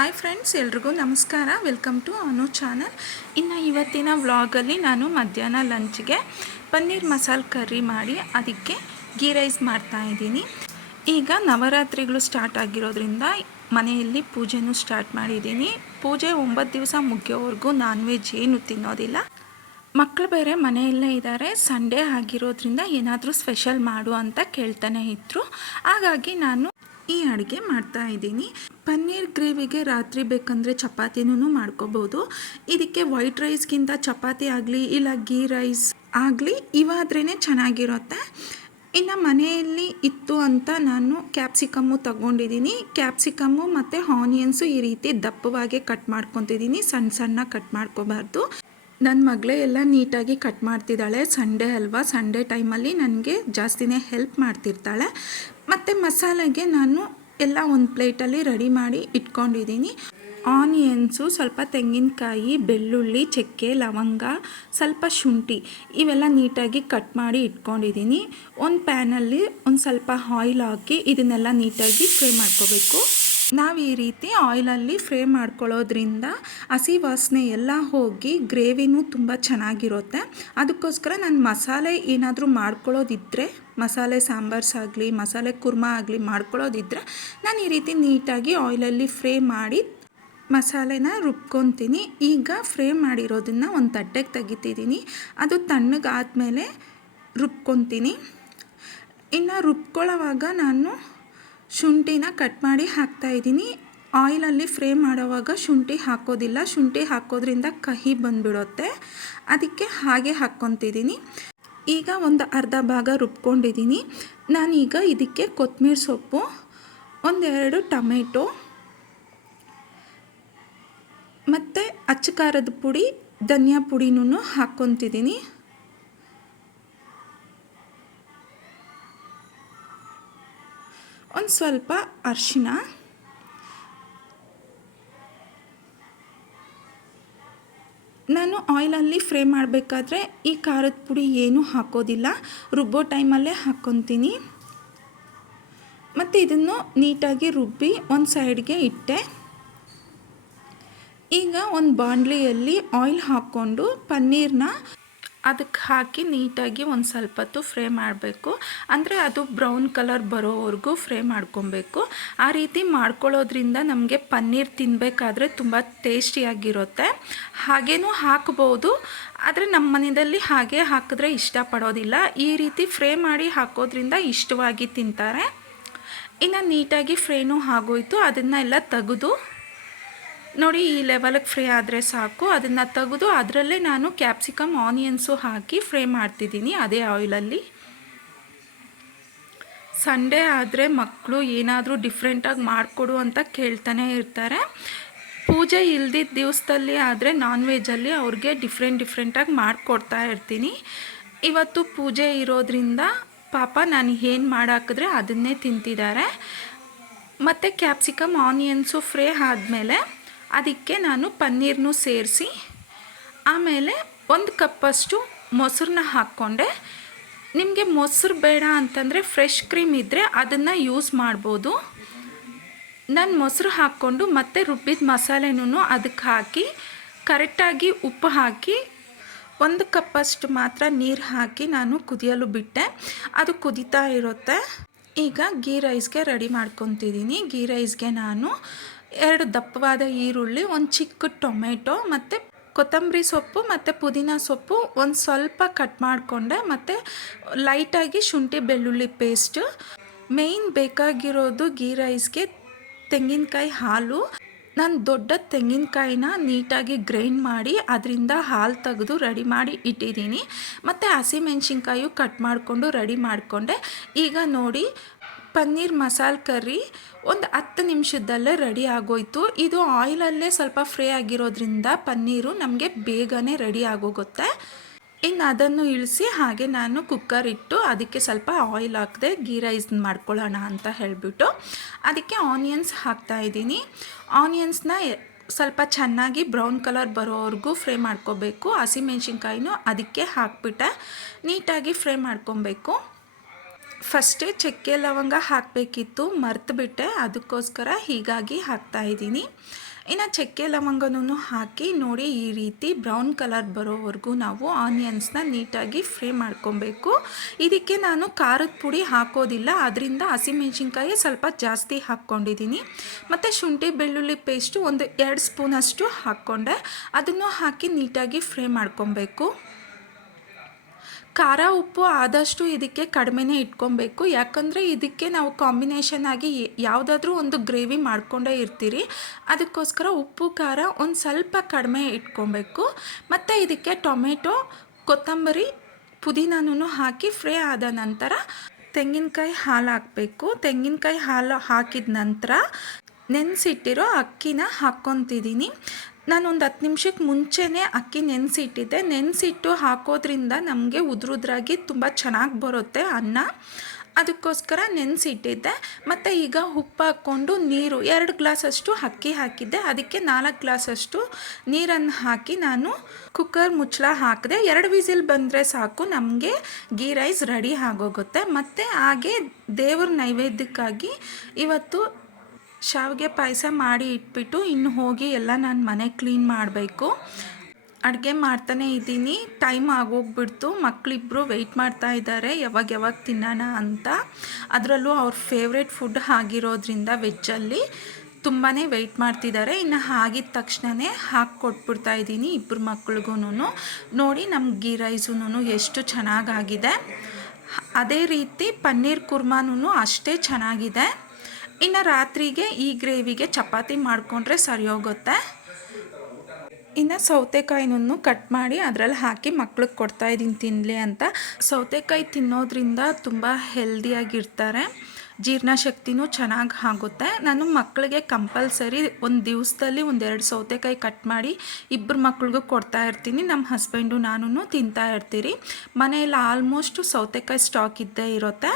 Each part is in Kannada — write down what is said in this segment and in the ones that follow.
ಹಾಯ್ ಫ್ರೆಂಡ್ಸ್ ಎಲ್ರಿಗೂ ನಮಸ್ಕಾರ. ವೆಲ್ಕಮ್ ಟು ಅನು ಚಾನಲ್ ಇನ್ನು ಇವತ್ತಿನ ವ್ಲಾಗಲ್ಲಿ ನಾನು ಮಧ್ಯಾಹ್ನ ಲಂಚ್ಗೆ ಪನ್ನೀರ್ ಮಸಾಲೆ ಕರ್ರಿ ಮಾಡಿ, ಅದಕ್ಕೆ ಗೀ ರೈಸ್ ಮಾಡ್ತಾ ಇದ್ದೀನಿ. ಈಗ ನವರಾತ್ರಿಗಳು ಸ್ಟಾರ್ಟ್ ಆಗಿರೋದ್ರಿಂದ ಮನೆಯಲ್ಲಿ ಪೂಜೆನೂ ಸ್ಟಾರ್ಟ್ ಮಾಡಿದ್ದೀನಿ. ಪೂಜೆ ಒಂಬತ್ತು ದಿವಸ ಮುಗಿಯೋವರೆಗೂ ನಾನ್ ವೆಜ್ ಏನು ತಿನ್ನೋದಿಲ್ಲ. ಮಕ್ಕಳು ಬೇರೆ ಮನೆಯಲ್ಲೇ ಇದ್ದಾರೆ. ಸಂಡೇ ಆಗಿರೋದ್ರಿಂದ ಏನಾದರೂ ಸ್ಪೆಷಲ್ ಮಾಡು ಅಂತ ಕೇಳ್ತಾನೆ ಇದ್ದರು ಹಾಗಾಗಿ ನಾನು ಈ ಅಡುಗೆ ಮಾಡ್ತಾ ಇದ್ದೀನಿ. ಪನ್ನೀರ್ ಗ್ರೇವಿಗೆ ರಾತ್ರಿ ಬೇಕಂದರೆ ಚಪಾತಿನೂ ಮಾಡ್ಕೋಬೋದು. ಇದಕ್ಕೆ ವೈಟ್ ರೈಸ್ಗಿಂತ ಚಪಾತಿ ಆಗಲಿ ಇಲ್ಲ ಗೀ ರೈಸ್ ಆಗಲಿ ಇವಾದ್ರೇ ಚೆನ್ನಾಗಿರುತ್ತೆ. ಇನ್ನು ಮನೆಯಲ್ಲಿ ಇತ್ತು ಅಂತ ನಾನು ಕ್ಯಾಪ್ಸಿಕಮ್ಮು ತಗೊಂಡಿದ್ದೀನಿ. ಕ್ಯಾಪ್ಸಿಕಮ್ಮು ಮತ್ತು ಆನಿಯನ್ಸು ಈ ರೀತಿ ದಪ್ಪವಾಗಿ ಕಟ್ ಮಾಡ್ಕೊತಿದ್ದೀನಿ. ಸಣ್ಣ ಸಣ್ಣ ಕಟ್ ಮಾಡ್ಕೋಬಾರ್ದು. ನನ್ನ ಮಗಳೇ ಎಲ್ಲ ನೀಟಾಗಿ ಕಟ್ ಮಾಡ್ತಿದ್ದಾಳೆ. ಸಂಡೇ ಅಲ್ವಾ? ಸಂಡೇ ಟೈಮಲ್ಲಿ ನನಗೆ ಜಾಸ್ತಿನೇ ಹೆಲ್ಪ್ ಮಾಡ್ತಿರ್ತಾಳೆ. ಮತ್ತು ಮಸಾಲೆಗೆ ನಾನು ಎಲ್ಲ ಒಂದು ಪ್ಲೇಟಲ್ಲಿ ರೆಡಿ ಮಾಡಿ ಇಟ್ಕೊಂಡಿದ್ದೀನಿ. ಆನಿಯನ್ಸು, ಸ್ವಲ್ಪ ತೆಂಗಿನಕಾಯಿ, ಬೆಳ್ಳುಳ್ಳಿ, ಚಕ್ಕೆ, ಲವಂಗ, ಸ್ವಲ್ಪ ಶುಂಠಿ ಇವೆಲ್ಲ ನೀಟಾಗಿ ಕಟ್ ಮಾಡಿ ಇಟ್ಕೊಂಡಿದ್ದೀನಿ. ಒಂದು ಪ್ಯಾನಲ್ಲಿ ಒಂದು ಸ್ವಲ್ಪ ಆಯಿಲ್ ಹಾಕಿ ಇದನ್ನೆಲ್ಲ ನೀಟಾಗಿ ಫ್ರೈ ಮಾಡ್ಕೋಬೇಕು. ನಾವು ಈ ರೀತಿ ಆಯಿಲಲ್ಲಿ ಫ್ರೈ ಮಾಡ್ಕೊಳ್ಳೋದ್ರಿಂದ ಹಸಿ ವಾಸನೆ ಎಲ್ಲ ಹೋಗಿ ಗ್ರೇವಿನೂ ತುಂಬ ಚೆನ್ನಾಗಿರುತ್ತೆ. ಅದಕ್ಕೋಸ್ಕರ ನಾನು ಮಸಾಲೆ ಏನಾದರೂ ಮಾಡ್ಕೊಳ್ಳೋದಿದ್ದರೆ ಮಸಾಲೆ ಸಾಂಬಾರ್ಸ್ ಆಗಲಿ ಮಸಾಲೆ ಕುರ್ಮಾ ಆಗಲಿ ಮಾಡ್ಕೊಳ್ಳೋದಿದ್ದರೆ ನಾನು ಈ ರೀತಿ ನೀಟಾಗಿ ಆಯಿಲಲ್ಲಿ ಫ್ರೈ ಮಾಡಿ ಮಸಾಲೆನ ರುಬ್ಕೊತೀನಿ. ಈಗ ಫ್ರೈ ಮಾಡಿರೋದನ್ನು ಒಂದು ತಟ್ಟೆಗೆ ತೆಗಿತಿದ್ದೀನಿ ಅದು ತಣ್ಣಗಾದ ಮೇಲೆ ರುಬ್ಕೊತೀನಿ. ಇನ್ನು ರುಬ್ಕೊಳ್ಳೋವಾಗ ನಾನು ಶುಂಠಿನ ಕಟ್ ಮಾಡಿ ಹಾಕ್ತಾ ಇದ್ದೀನಿ. ಆಯಿಲಲ್ಲಿ ಫ್ರೈ ಮಾಡೋವಾಗ ಶುಂಠಿ ಹಾಕೋದಿಲ್ಲ. ಶುಂಠಿ ಹಾಕೋದ್ರಿಂದ ಕಹಿ ಬಂದ್ಬಿಡುತ್ತೆ. ಅದಕ್ಕೆ ಹಾಗೆ ಹಾಕ್ಕೊತಿದ್ದೀನಿ. ಈಗ ಒಂದು ಅರ್ಧ ಭಾಗ ರುಬ್ಕೊಂಡಿದ್ದೀನಿ. ನಾನೀಗ ಇದಕ್ಕೆ ಕೊತ್ತಂಬರಿ ಸೊಪ್ಪು, ಒಂದೆರಡು ಟೊಮೆಟೊ, ಮತ್ತು ಅಚ್ಚ ಖಾರದ ಪುಡಿ, ಧನಿಯಾ ಪುಡಿನೂ ಹಾಕ್ಕೊತಿದ್ದೀನಿ. ಒಂದು ಸ್ವಲ್ಪ ಅರಿಶಿನ ನಾನು ಆಯಿಲಲ್ಲಿ ಫ್ರೈ ಮಾಡಬೇಕಾದ್ರೆ ಈ ಖಾರದ ಪುಡಿ ಏನೂ ಹಾಕೋದಿಲ್ಲ. ರುಬ್ಬೋ ಟೈಮಲ್ಲೇ ಹಾಕ್ಕೊತೀನಿ ಮತ್ತು ಇದನ್ನು ನೀಟಾಗಿ ರುಬ್ಬಿ ಒಂದು ಸೈಡ್ಗೆ ಇಟ್ಟೆ. ಈಗ ಒಂದು ಬಾಣಲಿಯಲ್ಲಿ ಆಯಿಲ್ ಹಾಕ್ಕೊಂಡು ಪನ್ನೀರನ್ನ ಅದಕ್ಕೆ ಹಾಕಿ ನೀಟಾಗಿ ಒಂದು ಸ್ವಲ್ಪ ಹೊತ್ತು ಫ್ರೈ ಮಾಡಬೇಕು. ಅಂದರೆ ಅದು ಬ್ರೌನ್ ಕಲರ್ ಬರೋವರೆಗೂ ಫ್ರೈ ಮಾಡ್ಕೊಬೇಕು. ಆ ರೀತಿ ಮಾಡ್ಕೊಳ್ಳೋದ್ರಿಂದ ನಮಗೆ ಪನ್ನೀರ್ ತಿನ್ನಬೇಕಾದ್ರೆ ತುಂಬ ಟೇಸ್ಟಿಯಾಗಿರುತ್ತೆ. ಹಾಗೇನೂ ಹಾಕ್ಬೋದು. ಆದರೆ ನಮ್ಮ ಮನೆಯಲ್ಲಿ ಹಾಗೆ ಹಾಕಿದ್ರೆ ಇಷ್ಟಪಡೋದಿಲ್ಲ. ಈ ರೀತಿ ಫ್ರೈ ಮಾಡಿ ಹಾಕೋದ್ರಿಂದ ಇಷ್ಟವಾಗಿ ತಿಂತಾರೆ. ಇನ್ನು ನೀಟಾಗಿ ಫ್ರೈನೂ ಆಗೋಯ್ತು. ಅದನ್ನೆಲ್ಲ ತೆಗೆದು ನೋಡಿ, ಈ ಲೆವೆಲಿಗೆ ಫ್ರೈ ಆದರೆ ಸಾಕು. ಅದನ್ನು ತೆಗೆದು ಅದರಲ್ಲೇ ನಾನು ಕ್ಯಾಪ್ಸಿಕಮ್ ಆನಿಯನ್ಸು ಹಾಕಿ ಫ್ರೈ ಮಾಡ್ತಿದ್ದೀನಿ ಅದೇ ಆಯಿಲಲ್ಲಿ ಸಂಡೇ ಆದರೆ ಮಕ್ಕಳು ಏನಾದರೂ ಡಿಫ್ರೆಂಟಾಗಿ ಮಾಡಿಕೊಡು ಅಂತ ಕೇಳ್ತಾನೆ ಇರ್ತಾರೆ. ಪೂಜೆ ಇಲ್ದಿದ್ದ ದಿವಸದಲ್ಲಿ ಆದರೆ ನಾನ್ ವೆಜ್ಜಲ್ಲಿ ಅವ್ರಿಗೆ ಡಿಫ್ರೆಂಟ್ ಡಿಫ್ರೆಂಟಾಗಿ ಮಾಡಿಕೊಡ್ತಾ ಇರ್ತೀನಿ. ಇವತ್ತು ಪೂಜೆ ಇರೋದ್ರಿಂದ ಪಾಪ ನಾನು ಏನು ಮಾಡಾಕಿದ್ರೆ ಅದನ್ನೇ ತಿಂತಿದ್ದಾರೆ. ಮತ್ತು ಕ್ಯಾಪ್ಸಿಕಮ್ ಆನಿಯನ್ಸು ಫ್ರೈ ಆದಮೇಲೆ ಅದಕ್ಕೆ ನಾನು ಪನ್ನೀರ್ನೂ ಸೇರಿಸಿ, ಆಮೇಲೆ ಒಂದು ಕಪ್ಪಷ್ಟು ಮೊಸರನ್ನ ಹಾಕ್ಕೊಂಡೆ. ನಿಮಗೆ ಮೊಸರು ಬೇಡ ಅಂತಂದರೆ ಫ್ರೆಶ್ ಕ್ರೀಮ್ ಇದ್ದರೆ ಅದನ್ನು ಯೂಸ್ ಮಾಡ್ಬೋದು. ನಾನು ಮೊಸರು ಹಾಕ್ಕೊಂಡು ಮತ್ತೆ ರುಬ್ಬಿದ ಮಸಾಲೆನೂ ಅದಕ್ಕೆ ಹಾಕಿ ಕರೆಕ್ಟಾಗಿ ಉಪ್ಪು ಹಾಕಿ, ಒಂದು ಕಪ್ಪಷ್ಟು ಮಾತ್ರ ನೀರು ಹಾಕಿ ನಾನು ಕುದಿಯಲು ಬಿಟ್ಟೆ. ಅದು ಕುದಿತಾ ಇರುತ್ತೆ. ಈಗ ಗೀ ರೈಸ್ಗೆ ರೆಡಿ ಮಾಡ್ಕೊತಿದ್ದೀನಿ ಗೀ ರೈಸ್ಗೆ ನಾನು ಎರಡು ದಪ್ಪವಾದ ಈರುಳ್ಳಿ, ಒಂದು ಚಿಕ್ಕ ಟೊಮೆಟೊ ಮತ್ತು ಕೊತ್ತಂಬರಿ ಸೊಪ್ಪು ಮತ್ತು ಪುದೀನ ಸೊಪ್ಪು ಒಂದು ಸ್ವಲ್ಪ ಕಟ್ ಮಾಡಿಕೊಂಡೆ ಮತ್ತು ಲೈಟಾಗಿ ಶುಂಠಿ ಬೆಳ್ಳುಳ್ಳಿ ಪೇಸ್ಟು ಮೇಯ್ನ್ ಬೇಕಾಗಿರೋದು ಗೀ ರೈಸ್ಗೆ ತೆಂಗಿನಕಾಯಿ ಹಾಲು. ನಾನು ದೊಡ್ಡ ತೆಂಗಿನಕಾಯಿನ ನೀಟಾಗಿ ಗ್ರೈಂಡ್ ಮಾಡಿ ಅದರಿಂದ ಹಾಲು ತೆಗೆದು ರೆಡಿ ಮಾಡಿ ಇಟ್ಟಿದ್ದೀನಿ. ಮತ್ತು ಹಸಿಮೆಣ್ಸಿನ್ಕಾಯು ಕಟ್ ಮಾಡಿಕೊಂಡು ರೆಡಿ ಮಾಡಿಕೊಂಡೆ. ಈಗ ನೋಡಿ ಪನ್ನೀರ್ ಮಸಾಲ ಕರ್ರಿ ಒಂದು ಹತ್ತು ನಿಮಿಷದಲ್ಲೇ ರೆಡಿ ಆಗೋಯ್ತು. ಇದು ಆಯಿಲಲ್ಲೇ ಸ್ವಲ್ಪ ಫ್ರೈ ಆಗಿರೋದ್ರಿಂದ ಪನ್ನೀರು ನಮಗೆ ಬೇಗನೆ ರೆಡಿ ಆಗೋಗುತ್ತೆ. ಇನ್ನು ಅದನ್ನು ಇಳಿಸಿ ಹಾಗೆ ನಾನು ಕುಕ್ಕರ್ ಇಟ್ಟು ಅದಕ್ಕೆ ಸ್ವಲ್ಪ ಆಯಿಲ್ ಹಾಕಿದೆ ಗೀ ರೈಸ್ ಮಾಡ್ಕೊಳ್ಳೋಣ ಅಂತ ಹೇಳಿಬಿಟ್ಟು ಅದಕ್ಕೆ ಆನಿಯನ್ಸ್ ಹಾಕ್ತಾಯಿದ್ದೀನಿ ಆನಿಯನ್ಸ್ನ ಸ್ವಲ್ಪ ಚೆನ್ನಾಗಿ ಬ್ರೌನ್ ಕಲರ್ ಬರೋವರೆಗೂ ಫ್ರೈ ಮಾಡ್ಕೋಬೇಕು. ಹಸಿಮೆಣ್ಸಿನ್ಕಾಯಿನೂ ಅದಕ್ಕೆ ಹಾಕ್ಬಿಟ್ಟೆ. ನೀಟಾಗಿ ಫ್ರೈ ಮಾಡ್ಕೊಬೇಕು. ಫಸ್ಟೇ ಚಕ್ಕೆ ಲವಂಗ ಹಾಕಬೇಕಿತ್ತು, ಮರ್ತುಬಿಟ್ಟೆ. ಅದಕ್ಕೋಸ್ಕರ ಹೀಗಾಗಿ ಹಾಕ್ತಾ ಇದ್ದೀನಿ. ಇನ್ನು ಚಕ್ಕೆ ಲವಂಗನೂ ಹಾಕಿ ನೋಡಿ ಈ ರೀತಿ ಬ್ರೌನ್ ಕಲರ್ ಬರೋವರೆಗೂ ನಾವು ಆನಿಯನ್ಸ್ನ ನೀಟಾಗಿ ಫ್ರೈ ಮಾಡ್ಕೊಬೇಕು. ಇದಕ್ಕೆ ನಾನು ಖಾರದ ಪುಡಿ ಹಾಕೋದಿಲ್ಲ ಅದರಿಂದ ಹಸಿಮೆಣ್ಸಿನ್ಕಾಯಿ ಸ್ವಲ್ಪ ಜಾಸ್ತಿ ಹಾಕ್ಕೊಂಡಿದ್ದೀನಿ. ಮತ್ತು ಶುಂಠಿ ಬೆಳ್ಳುಳ್ಳಿ ಪೇಸ್ಟು ಒಂದು ಎರಡು ಸ್ಪೂನಷ್ಟು ಹಾಕ್ಕೊಂಡೆ. ಅದನ್ನು ಹಾಕಿ ನೀಟಾಗಿ ಫ್ರೈ ಮಾಡ್ಕೊಬೇಕು. ಖಾರ ಉಪ್ಪು ಆದಷ್ಟು ಇದಕ್ಕೆ ಕಡಿಮೆನೇ ಇಟ್ಕೊಬೇಕು. ಯಾಕಂದರೆ ಇದಕ್ಕೆ ನಾವು ಕಾಂಬಿನೇಷನ್ ಆಗಿ ಯಾವುದಾದ್ರೂ ಒಂದು ಗ್ರೇವಿ ಮಾಡಿಕೊಂಡೇ ಇರ್ತೀರಿ. ಅದಕ್ಕೋಸ್ಕರ ಉಪ್ಪು, ಖಾರ ಒಂದು ಸ್ವಲ್ಪ ಕಡಿಮೆ ಇಟ್ಕೊಬೇಕು. ಮತ್ತು ಇದಕ್ಕೆ ಟೊಮೆಟೊ, ಕೊತ್ತಂಬರಿ ಪುದೀನನೂ ಹಾಕಿ ಫ್ರೈ ಆದ ನಂತರ ತೆಂಗಿನಕಾಯಿ ಹಾಲು ಹಾಕಬೇಕು. ತೆಂಗಿನಕಾಯಿ ಹಾಲು ಹಾಕಿದ ನಂತರ ನೆನೆಸಿಟ್ಟಿರೋ ಅಕ್ಕಿನ ಹಾಕ್ಕೊತಿದ್ದೀನಿ. ನಾನು ಒಂದು ಹತ್ತು ನಿಮಿಷಕ್ಕೆ ಮುಂಚೆನೇ ಅಕ್ಕಿ ನೆನೆಸಿಟ್ಟಿದ್ದೆ. ನೆನೆಸಿಟ್ಟು ಹಾಕೋದ್ರಿಂದ ನಮಗೆ ಉದ್ರುದ್ರಾಗಿ ತುಂಬ ಚೆನ್ನಾಗಿ ಬರುತ್ತೆ ಅನ್ನ. ಅದಕ್ಕೋಸ್ಕರ ನೆನೆಸಿಟ್ಟಿದ್ದೆ. ಮತ್ತು ಈಗ ಉಪ್ಪು ಹಾಕ್ಕೊಂಡು ನೀರು, ಎರಡು ಗ್ಲಾಸಷ್ಟು ಅಕ್ಕಿ ಹಾಕಿದ್ದೆ. ಅದಕ್ಕೆ ನಾಲ್ಕು ಗ್ಲಾಸಷ್ಟು ನೀರನ್ನು ಹಾಕಿ ನಾನು ಕುಕ್ಕರ್ ಮುಚ್ಚಳ ಹಾಕಿದೆ. ಎರಡು ವಿಸಿಲ್ ಬಂದರೆ ಸಾಕು, ನಮಗೆ ಗೀ ರೈಸ್ ರೆಡಿ ಆಗೋಗುತ್ತೆ. ಮತ್ತು ಹಾಗೆ ದೇವ್ರ ನೈವೇದ್ಯಕ್ಕಾಗಿ ಇವತ್ತು ಶಾವಿಗೆ ಪಾಯಸ ಮಾಡಿ ಇಟ್ಬಿಟ್ಟು ಇನ್ನು ಹೋಗಿ ಎಲ್ಲ ನಾನು ಮನೆ ಕ್ಲೀನ್ ಮಾಡಬೇಕು. ಅಡುಗೆ ಮಾಡ್ತಾನೆ ಇದ್ದೀನಿ. ಟೈಮ್ ಆಗೋಗ್ಬಿಡ್ತು. ಮಕ್ಕಳಿಬ್ಬರು ವೆಯ್ಟ್ ಮಾಡ್ತಾ ಇದ್ದಾರೆ. ಯಾವಾಗ ಯಾವಾಗ ತಿನ್ನೋಣ ಅಂತ. ಅದರಲ್ಲೂ ಅವ್ರ ಫೇವ್ರೆಟ್ ಫುಡ್ ಆಗಿರೋದ್ರಿಂದ ವೆಜ್ಜಲ್ಲಿ ತುಂಬಾ ವೆಯ್ಟ್ ಮಾಡ್ತಿದ್ದಾರೆ. ಇನ್ನು ಆಗಿದ ತಕ್ಷಣವೇ ಹಾಕಿ ಕೊಟ್ಬಿಡ್ತಾ ಇದ್ದೀನಿ ಇಬ್ಬರು ಮಕ್ಳಿಗೂ ನೋಡಿ ನಮ್ಮ ಗೀ ರೈಸೂ ಎಷ್ಟು ಚೆನ್ನಾಗಾಗಿದೆ. ಅದೇ ರೀತಿ ಪನ್ನೀರ್ ಕುರ್ಮಾನು ಅಷ್ಟೇ ಚೆನ್ನಾಗಿದೆ. ಇನ್ನು ರಾತ್ರಿಗೆ ಈ ಗ್ರೇವಿಗೆ ಚಪಾತಿ ಮಾಡಿಕೊಂಡ್ರೆ ಸರಿ ಹೋಗುತ್ತೆ ಇನ್ನು ಸೌತೆಕಾಯಿನೂ ಕಟ್ ಮಾಡಿ ಅದರಲ್ಲಿ ಹಾಕಿ ಮಕ್ಳಿಗೆ ಕೊಡ್ತಾಯಿದ್ದೀನಿ ತಿನ್ನಲಿ ಅಂತ. ಸೌತೆಕಾಯಿ ತಿನ್ನೋದ್ರಿಂದ ತುಂಬ ಹೆಲ್ದಿಯಾಗಿರ್ತಾರೆ. ಜೀರ್ಣಶಕ್ತಿನೂ ಚೆನ್ನಾಗಿ ಆಗುತ್ತೆ. ನಾನು ಮಕ್ಕಳಿಗೆ ಕಂಪಲ್ಸರಿ ಒಂದು ದಿವಸದಲ್ಲಿ ಒಂದೆರಡು ಸೌತೆಕಾಯಿ ಕಟ್ ಮಾಡಿ ಇಬ್ಬರು ಮಕ್ಳಿಗೂ ಕೊಡ್ತಾ ಇರ್ತೀನಿ. ನಮ್ಮ ಹಸ್ಬೆಂಡು ನಾನು ತಿಂತಾ ಇರ್ತೀರಿ. ಮನೆಯಲ್ಲಿ ಆಲ್ಮೋಸ್ಟು ಸೌತೆಕಾಯಿ ಸ್ಟಾಕ್ ಇದ್ದೇ ಇರುತ್ತೆ.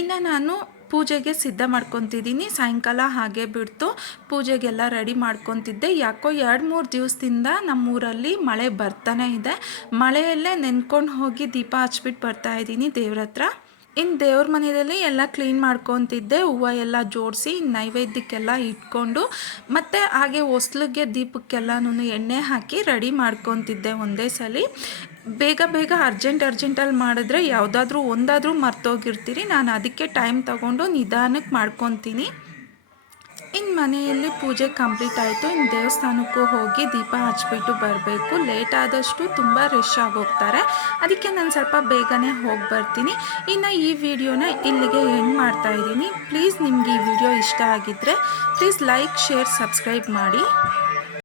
ಇನ್ನು ನಾನು ಪೂಜೆಗೆ ಸಿದ್ಧ ಮಾಡ್ಕೊತಿದ್ದೀನಿ. ಸಾಯಂಕಾಲ ಹಾಗೆ ಬಿಡ್ತು. ಪೂಜೆಗೆಲ್ಲ ರೆಡಿ ಮಾಡ್ಕೊತಿದ್ದೆ. ಯಾಕೋ ಎರಡು ಮೂರು ದಿವಸದಿಂದ ನಮ್ಮೂರಲ್ಲಿ ಮಳೆ ಬರ್ತಾನೆ ಇದೆ. ಮಳೆಯಲ್ಲೇ ನೆನ್ಕೊಂಡು ಹೋಗಿ ದೀಪ ಹಚ್ಬಿಟ್ಟು ಬರ್ತಾ ಇದ್ದೀನಿ ದೇವ್ರ ಹತ್ರ ಇನ್ನು ದೇವ್ರ ಮನೆಯಲ್ಲಿ ಎಲ್ಲ ಕ್ಲೀನ್ ಮಾಡ್ಕೊತಿದ್ದೆ. ಹೂವು ಎಲ್ಲ ಜೋಡಿಸಿ ನೈವೇದ್ಯಕ್ಕೆಲ್ಲ ಇಟ್ಕೊಂಡು ಮತ್ತು ಹಾಗೆ ಹೊಸ್ಲಿಗೆ ದೀಪಕ್ಕೆಲ್ಲನೂ ಎಣ್ಣೆ ಹಾಕಿ ರೆಡಿ ಮಾಡ್ಕೊತಿದ್ದೆ ಒಂದೇ ಸಲ. ಬೇಗ ಬೇಗ ಅರ್ಜೆಂಟ್ ಅರ್ಜೆಂಟಲ್ಲಿ ಮಾಡಿದ್ರೆ ಯಾವುದಾದ್ರೂ ಒಂದಾದರೂ ಮರ್ತೋಗಿರ್ತೀರಿ. ನಾನು ಅದಕ್ಕೆ ಟೈಮ್ ತಗೊಂಡು ನಿಧಾನಕ್ಕೆ ಮಾಡ್ಕೊತೀನಿ. ಇನ್ನು ಮನೆಯಲ್ಲಿ ಪೂಜೆ ಕಂಪ್ಲೀಟ್ ಆಯಿತು. ಇನ್ನು ದೇವಸ್ಥಾನಕ್ಕೂ ಹೋಗಿ ದೀಪ ಹಚ್ಬಿಟ್ಟು ಬರಬೇಕು. ಲೇಟ್ ಆದಷ್ಟು ತುಂಬ ರಶ್ ಆಗೋಗ್ತಾರೆ ಅದಕ್ಕೆ ನಾನು ಸ್ವಲ್ಪ ಬೇಗನೆ ಹೋಗಿ ಬರ್ತೀನಿ. ಇನ್ನು ಈ ವಿಡಿಯೋನ ಇಲ್ಲಿಗೆ ಎಂಡ್ ಮಾಡ್ತಾ ಇದ್ದೀನಿ. ಪ್ಲೀಸ್ ನಿಮ್ಗೆ ಈ ವಿಡಿಯೋ ಇಷ್ಟ ಆಗಿದ್ದರೆ ಪ್ಲೀಸ್ ಲೈಕ್ ಶೇರ್ ಸಬ್ಸ್ಕ್ರೈಬ್ ಮಾಡಿ.